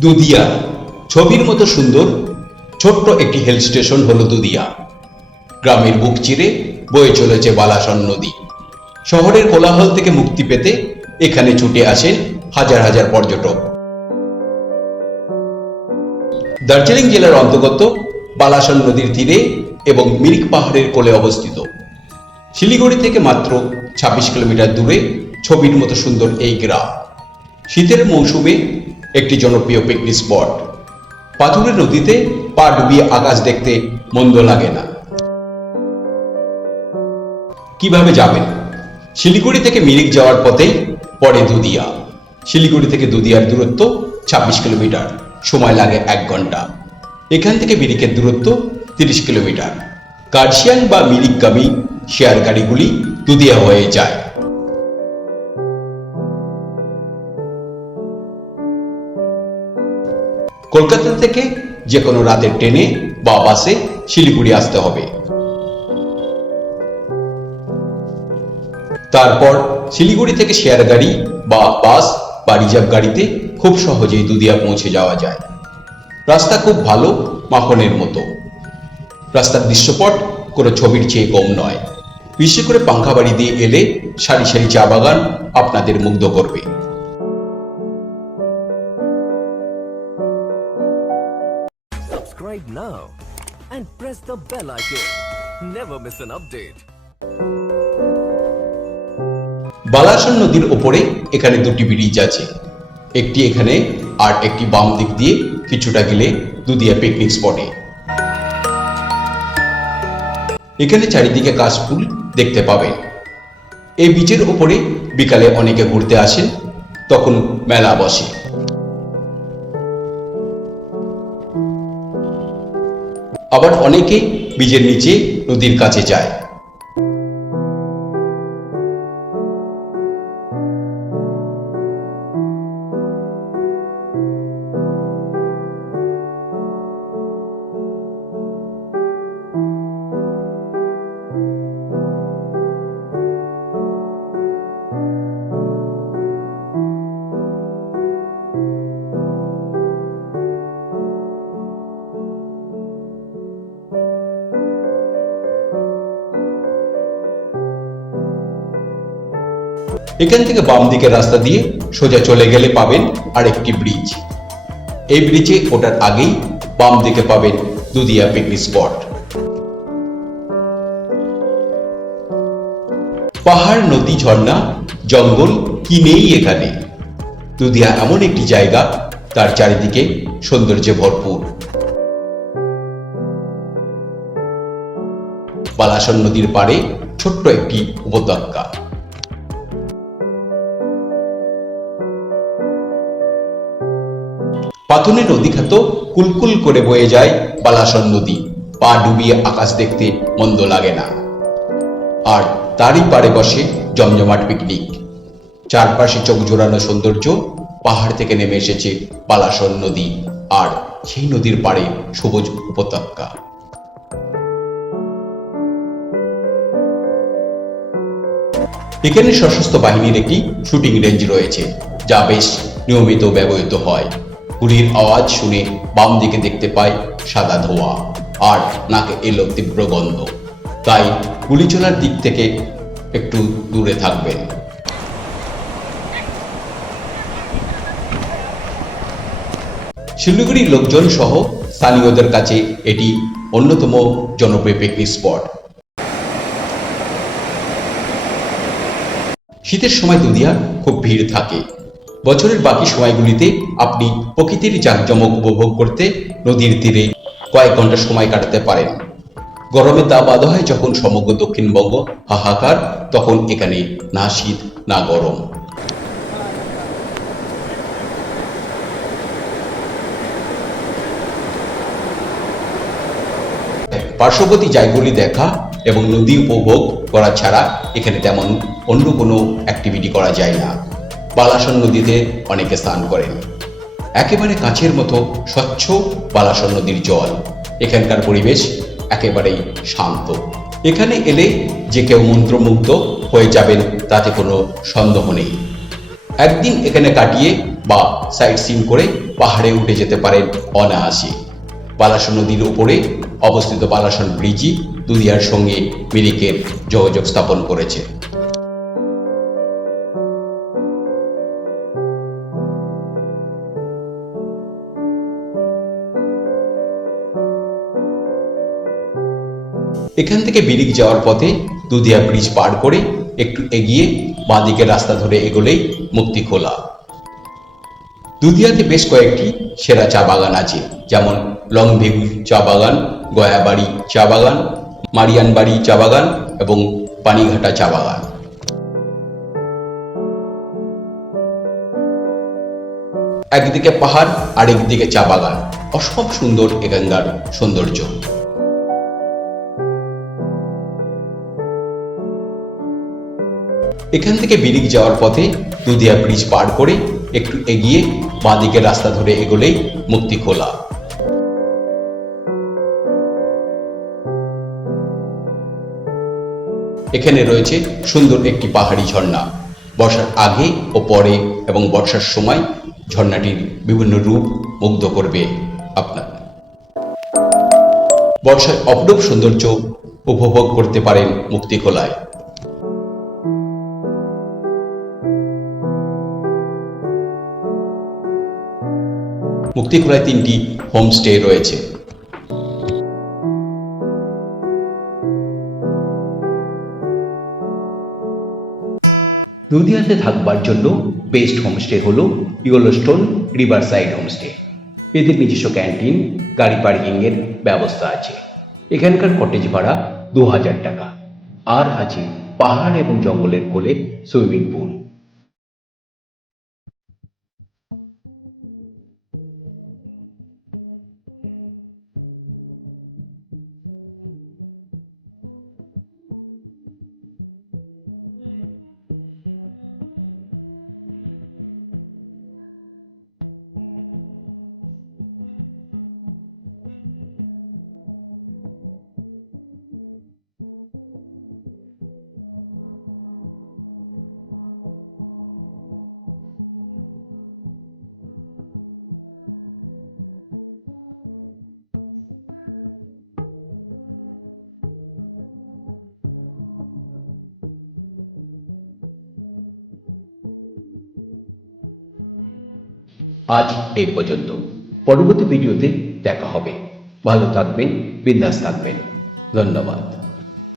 দুদিয়া। ছবির মতো সুন্দর, ছোট্ট একটি হিল স্টেশন হলো দুদিয়া। গ্রামের বুক চিরে বয়ে চলেছে বালাসন নদী। শহরের কোলাহল থেকে মুক্তি পেতে এখানে ছুটে আসেন হাজার হাজার পর্যটক। দার্জিলিং জেলার অন্তর্গত বালাসন নদীর তীরে এবং মিরিক পাহাড়ের কোলে অবস্থিত। শিলিগুড়ি থেকে মাত্র ২৬ কিলোমিটার দূরে ছবির মতো সুন্দর এই গ্রাম। শীতের মৌসুমে একটি জনপ্রিয় পিকনিক স্পট পাথুরে নদীতে পা ডুবিয়ে আকাশ দেখতে মন্দ লাগে না। কীভাবে যাবেন? শিলিগুড়ি থেকে মিরিক যাওয়ার পথেই পড়ে দুদিয়া। শিলিগুড়ি থেকে দুদিয়ার দূরত্ব ২৬ কিলোমিটার, সময় লাগে এক ঘণ্টা। এখান থেকে মিরিকের দূরত্ব 30 কিলোমিটার। কার্শিয়াং বা মিরিকগামী শেয়ার গাড়িগুলি দুদিয়া হয়ে যায়। কলকাতা থেকে যে কোনো রাতের ট্রেনে বা বাসে শিলিগুড়ি আসতে হবে। তারপর শিলিগুড়ি থেকে শেয়ার গাড়ি বা বাস বা রিজার্ভ গাড়িতে খুব সহজেই দুদিয়া পৌঁছে যাওয়া যায়। রাস্তা খুব ভালো মাখনের মতো। রাস্তার দৃশ্যপট কোনো ছবির চেয়ে কম নয়। বিশেষ করে পাঙ্খাবাড়ি দিয়ে এলে সারি সারি চা বাগান আপনাদের মুগ্ধ করবে। The bell icon. Never miss an update. Balason নদীর ওপরে এখানে দুটি ব্রিজ আছে একটি এখানে আর একটি বাম দিক দিয়ে কিছুটা গেলে দুদিয়া পিকনিক স্পটে এখানে চারিদিকে কাশফুল দেখতে পাবেন এই বীচের ওপরে বিকালে অনেকে ঘুরতে আসেন, তখন মেলা বসে আবার অনেকে বীজের নিচে নদীর কাছে যায়। এখান থেকে বাম দিকের রাস্তা দিয়ে সোজা চলে গেলে পাবেন আরেকটি ব্রিজ এই ব্রিজে ওঠার আগেই বাম দিকে পাবেন দুদিয়া পিকনিক স্পট পাহাড়, নদী, ঝর্ণা, জঙ্গল কি নেই এখানে? দুদিয়া এমন একটি জায়গা, তার চারিদিকে সৌন্দর্যে ভরপুর। বালাসন নদীর পাড়ে ছোট্ট একটি উপত্যকা। পাথনে নদী খ্যাত কুলকুল করে বয়ে যায় বালাসন নদী। পা ডুবিয়ে আকাশ দেখতে মন্দ লাগে না। আর তারই পারে বসে জমজমাট পিকনিক চারপাশে চোখ জোড়ানো সৌন্দর্য পাহাড় থেকে নেমে এসেছে বালাসন নদী আর সেই নদীর পাড়ে সবুজ উপত্যকা। এখানে সশস্ত্র বাহিনীর একটি শুটিং রেঞ্জ রয়েছে, যা বেশ নিয়মিত ব্যবহৃত হয়। গুলির আওয়াজ শুনে বাম দিকে দেখতে পায় সাদা ধোঁয়া আর নাকে এলো তীব্র গন্ধ। তাই গুলি চলার দিক থেকে একটু দূরে থাকবেন। শিলিগুড়ির লোকজন সহ স্থানীয়দের কাছে এটি অন্যতম জনপ্রিয় পিকনিক স্পট শীতের সময় দুনিয়ার খুব ভিড় থাকে। বছরের বাকি সময়গুলিতে আপনি প্রকৃতির জাঁকজমক উপভোগ করতে নদীর তীরে কয়েক ঘণ্টা সময় কাটাতে পারেন। গরমে দাব আদা হয় যখন সমগ্র দক্ষিণবঙ্গ হাহাকার, তখন এখানে না শীত, না গরম। পার্শ্ববর্তী জায়গাগুলি দেখা এবং নদী উপভোগ করা ছাড়া এখানে তেমন অন্য কোনো অ্যাক্টিভিটি করা যায় না। বালাসন নদীতে অনেকে স্নান করেন। একেবারে কাছের মতো স্বচ্ছ বালাসন নদীর জল। এখানকার পরিবেশ একেবারেই শান্ত। এখানে এলে যে কেউ মন্ত্রমুগ্ধ হয়ে যাবেন তাতে কোনো সন্দেহ নেই। একদিন এখানে কাটিয়ে বা সাইট সিন করে পাহাড়ে উঠে যেতে পারেন অনায়াসে। বালাসন নদীর উপরে অবস্থিত বালাসন ব্রিজই দুনিয়ার সঙ্গে মিরিকের যোগাযোগ স্থাপন করেছে। এখান থেকে বিরিক যাওয়ার পথে দুধিয়া ব্রিজ পার করে একটু এগিয়ে বাঁদিকে রাস্তা ধরে এগোলেই মুক্তি খোলা। দুধিয়াতে বেশ কয়েকটি সেরা চা বাগান আছে, যেমন লংভিউ চা বাগান, গয়াবাড়ি চা বাগান, মারিয়ানবাড়ি চা বাগান এবং পানিঘাটা চা বাগান। একদিকে পাহাড় আর একদিকে চা বাগান। অসম্ভব সুন্দর এখানকার সৌন্দর্য। এখান থেকে বিরিক যাওয়ার পথে দুধিয়া ব্রিজ পার করে একটু এগিয়ে বাঁদিকে রাস্তা ধরে এগোলেই মুক্তি খোলা। এখানে রয়েছে সুন্দর একটি পাহাড়ি ঝর্ণা। বর্ষার আগে ও পরে এবং বর্ষার সময় ঝর্ণাটির বিভিন্ন রূপ মুগ্ধ করবে আপনার। বর্ষায় অপরূপ সৌন্দর্য উপভোগ করতে পারেন মুক্তিখোলায় মুক্তিখোলায় তিনটি হোমস্টে রয়েছে। নদীয়াতে থাকবার জন্য বেস্ট হোমস্টে হলো ইয়োলোস্টোন রিভার সাইড হোমস্টে এদের নিজস্ব ক্যান্টিন গাড়ি পার্কিংয়ের ব্যবস্থা আছে। এখানকার কটেজ ভাড়া দু হাজার টাকা। আর আছে পাহাড় এবং জঙ্গলের কোলে সুইমিং পুল আজ এই পর্যন্ত। পরবর্তী ভিডিওতে দেখা হবে। ভালো থাকবেন বিন্দাস থাকবেন। ধন্যবাদ।